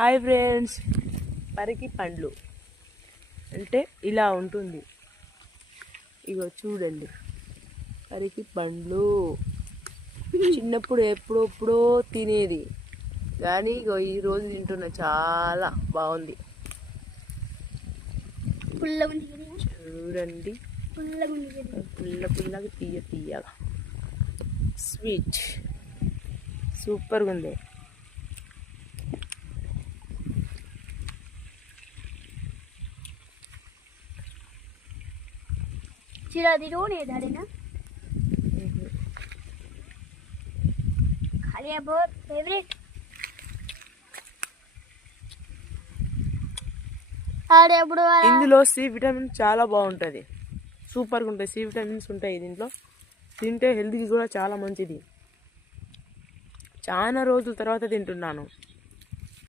Hi friends, పరికి పండ్లు అంటే ఇలా ఉంటుంది. ఇగో చూడండి, పరికి పండ్లు చిన్నప్పుడు ఎప్పుడో తినేది, కానీ ఇగో ఈరోజు తింటున్నా. చాలా బాగుంది. చూడండి, పుల్లగా తీయగా స్వీట్ సూపర్గా ఉంది. चिरा दिलो नहीं धारे ना खाली बहुत फेवरेट ఇందులో సి విటమిన్ చాలా బాగుంటుంది, సూపర్గా ఉంటుంది. సి విటమిన్స్ ఉంటాయి దీంట్లో. తింటే హెల్త్కి కూడా చాలా మంచిది. చాలా రోజుల తర్వాత తింటున్నాను.